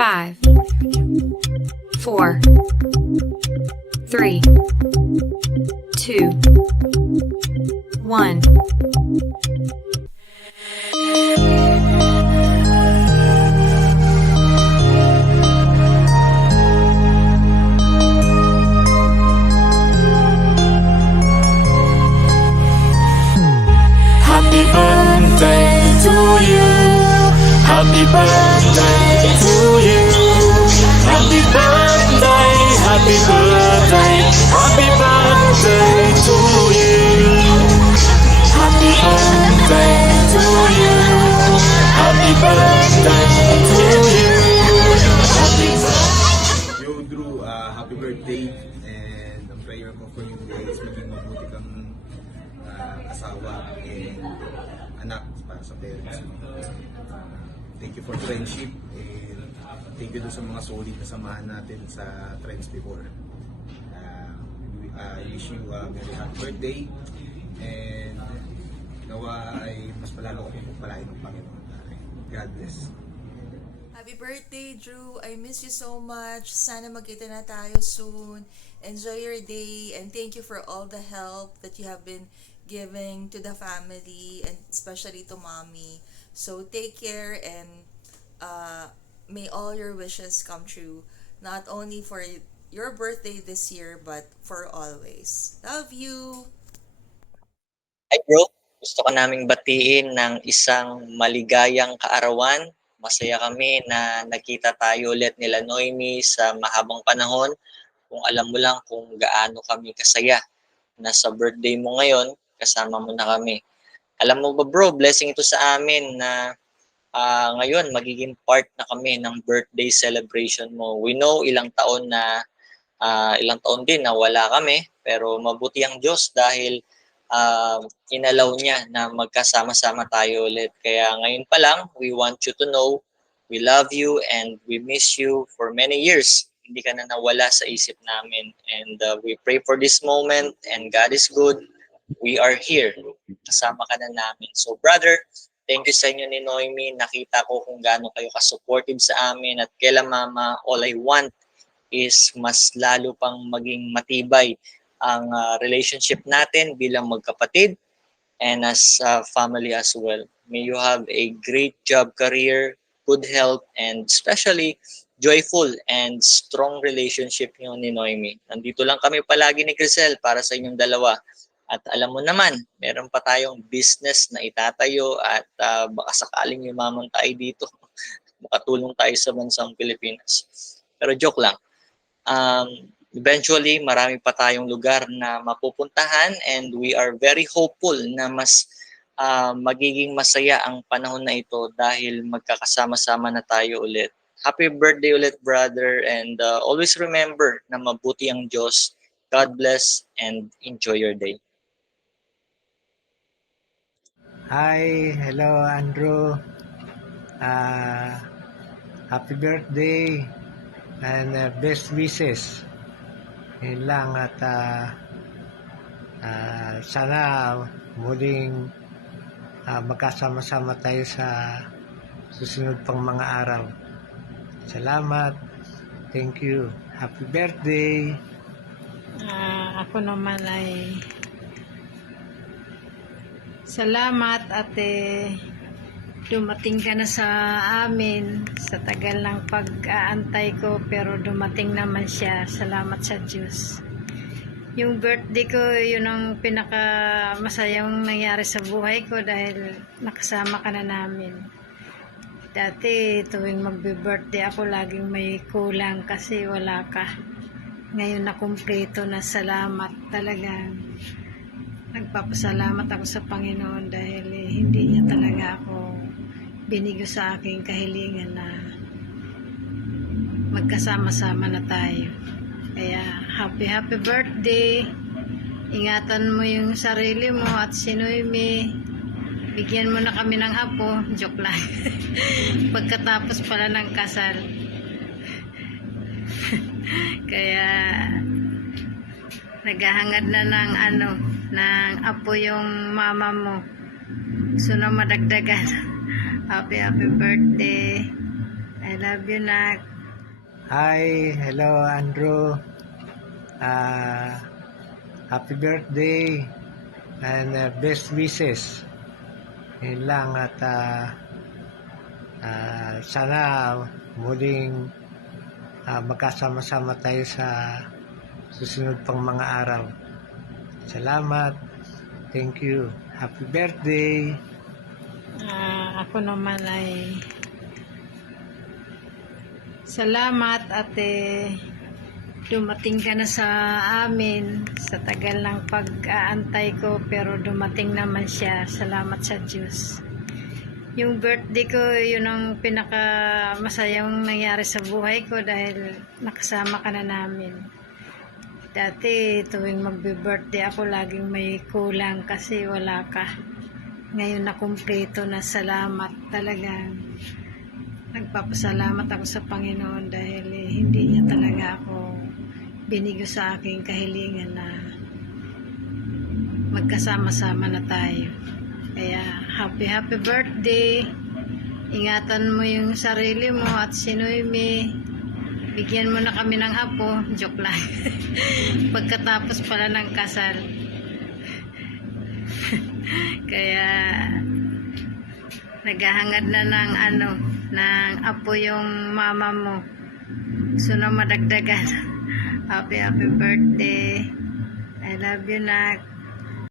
5, 4, 3, 2, 1. Happy birthday to you. Happy birthday to you. Happy birthday, happy birthday, happy birthday to you. Happy birthday to you. Happy birthday to you. Happy birthday. Yo Drew, happy birthday, and ang prayer ko for you guys maging mabuti kang asawa and anak para sa parents mo. Thank you for friendship, and thank you doon sa mga solid na samahan natin sa Trends before. I wish you a very happy birthday, and nawa ay mas palalo ko pagpalain ng Panginoon. God bless. Happy birthday, Drew. I miss you so much. Sana magkita na tayo soon. Enjoy your day, and thank you for all the help that you have been giving to the family, and especially to mommy. So take care, and may all your wishes come true. Not only for your birthday this year, but for always. Love you! Hi bro, gusto ko naming batiin ng isang maligayang kaarawan. Masaya kami na nakita tayo ulit nila Noemi sa mahabang panahon. Kung alam mo lang kung gaano kami kasaya na sa birthday mo ngayon, kasama mo na kami. Alam mo ba bro, blessing ito sa amin na ngayon magiging part na kami ng birthday celebration mo. We know ilang taon din na wala kami, pero mabuti ang Diyos dahil inalaw niya na magkasama-sama tayo ulit. Kaya ngayon pa lang, we want you to know we love you and we miss you for many years. Hindi ka na nawala sa isip namin. And we pray for this moment, and God is good. We are here. Kasama ka na namin. So brother, thank you sa inyo ni Noemi. Nakita ko kung gaano kayo ka-supportive sa amin. At kaila mama, all I want is mas lalo pang maging matibay ang relationship natin bilang magkapatid and as family as well. May you have a great job career, good health, and especially joyful and strong relationship niyo ni Noemi. Nandito lang kami palagi ni Crisel para sa inyong dalawa. At alam mo naman, meron pa tayong business na itatayo at baka sakaling yumaman tayo dito. Makatulong tayo sa bansang Pilipinas. Pero joke lang. Eventually, marami pa tayong lugar na mapupuntahan, and we are very hopeful na mas magiging masaya ang panahon na ito dahil magkakasama-sama na tayo ulit. Happy birthday ulit, brother, and always remember na mabuti ang Diyos. God bless and enjoy your day. Hi, hello Andrew. Happy birthday and best wishes. Yun lang, at sana muling magkasama-sama tayo sa susunod pang mga araw. Salamat. Thank you. Happy birthday. Ako naman ay salamat ate, dumating ka na sa amin sa tagal ng pag-aantay ko, pero dumating naman siya. Salamat sa Diyos. Yung birthday ko, yun ang pinaka masayang nangyari sa buhay ko dahil nakasama ka na namin. Dati tuwing magbe-birthday ako, laging may kulang kasi wala ka. Ngayon na kumpleto na. Salamat talaga. Nagpapasalamat ako sa Panginoon dahil hindi niya talaga ako binigo sa aking kahilingan na magkasama-sama na tayo. Kaya happy birthday. Ingatan mo yung sarili mo at si Noemi. Bigyan mo na kami ng apo. Joke lang. Pagkatapos pala ng kasal. Kaya naghahangad na ng apo yung mama mo. Gusto na madagdagan. Happy birthday. And love you, Nak. Hi, hello Andrew. Happy birthday and best wishes. Yun lang at sana muling magkasama-sama tayo sa susunod pang mga araw. Salamat. Thank you. Happy birthday. Ako naman ay salamat ate. Dumating ka na sa amin sa tagal ng pag-aantay ko pero dumating naman siya. Salamat sa Diyos. Yung birthday ko, yun ang pinaka masayang nangyari sa buhay ko dahil nakasama ka na namin. Dati tuwing magbe-birthday ako laging may kulang kasi wala ka. Ngayon na kumpleto na, salamat talagang. Nagpapasalamat ako sa Panginoon dahil hindi niya talaga ako binigo sa aking kahilingan na magkasama-sama na tayo. Kaya happy birthday. Ingatan mo yung sarili mo at si Noemi. Bigyan mo na kami ng apo. Joke lang. Pagkatapos pala ng kasal. Kaya naghahangad na ng apo yung mama mo. Gusto na madagdagan. Happy birthday. I love you, Nak.